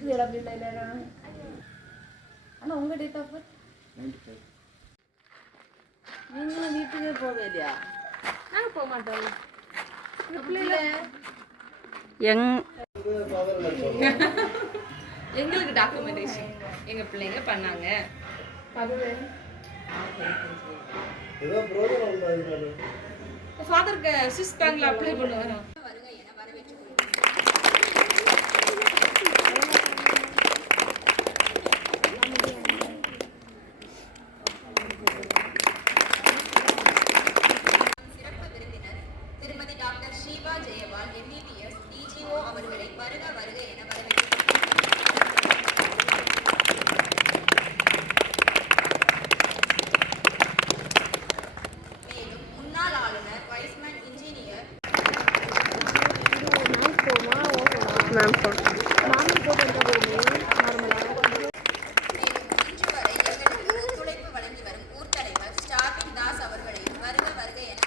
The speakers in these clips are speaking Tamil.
இருக்குது அப்படி இல்லை இல்லை ஆனால் உங்கள் டேட் ஆஃப் பர்த் 95. நீங்களும் வீட்டுக்கே போவே இல்லையா? நாங்கள் போக மாட்டோம். எங்களுக்கு டாக்குமெண்டேஷன் எங்க பிள்ளைங்க பண்ணாங்க. ஃபாதருக்கு ஸ்விஸ் பேங்க்ல அப்ளை பண்ணுவாங்க. அவர்களை வருக வருக என வரவேற்கிறோம். மேலும் முன்னாள் ஆளுநர் வைஸ்மேன் இன்ஜினியர் மேலும் இன்று வரை எங்களுக்கு ஒத்துழைப்பு வழங்கி வரும் ஊர் தலைவர் ஸ்டார்வின் தாஸ் அவர்களை வருக வருக என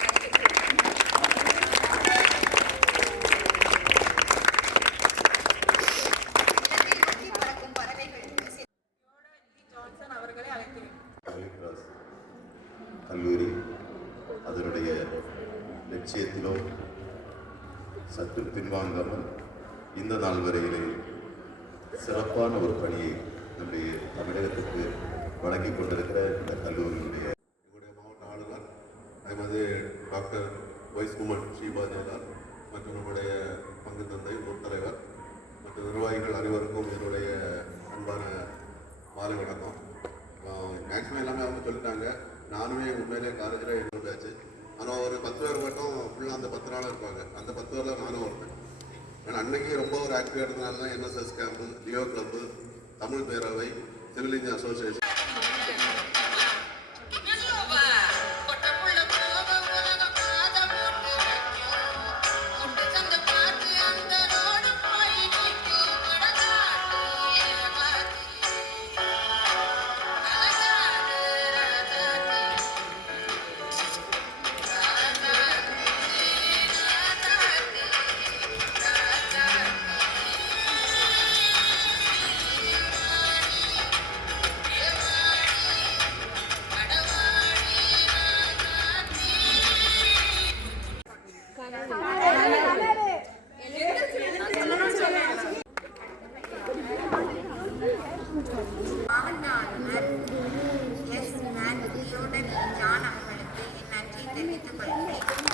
கல்லூரி அதனுடைய லட்சியத்திலோ சற்று பின்வாங்காமல் இந்த நாள் வரையிலே சிறப்பான ஒரு பணியை நம்முடைய தமிழகத்துக்கு வழங்கி கொண்டிருக்கிற இந்த கல்லூரியினுடைய எங்களுடைய மாவட்ட ஆளுநர் நமது டாக்டர் வைஸ் உமன் ஷீபா ஜெயலால் மற்றும் நம்முடைய பங்கு தந்தை ஊர் தலைவர் மற்றும் நிர்வாகிகள் அனைவருக்கும் என்னுடைய அன்பான மாலை வணக்கம். மேக்ஸிமம் எல்லாமே அவங்க சொல்லிட்டாங்க. நானுமே உண்மையிலே காலேஜில் என்னோடாச்சு. ஆனால் ஒரு 10 பேர் மட்டும் ஃபுல்லாக அந்த 10 நாள் இருப்பாங்க. அந்த 10 பேரில் நானும் வருவேன். ஏன்னா அன்னைக்கு ரொம்ப ஒரு ஆக்டிவாக இருந்தனால தான் NSS camp, Leo club, Tamil பேரவை, சிவில் இன்ஜினியர் அசோசியேஷன் மாவட்ட ஆளுநர் எஸ். மேன் லியோனல் ஜான் அவர்களுக்கு என் நன்றியை தெரிவித்துக் கொள்கிறேன்.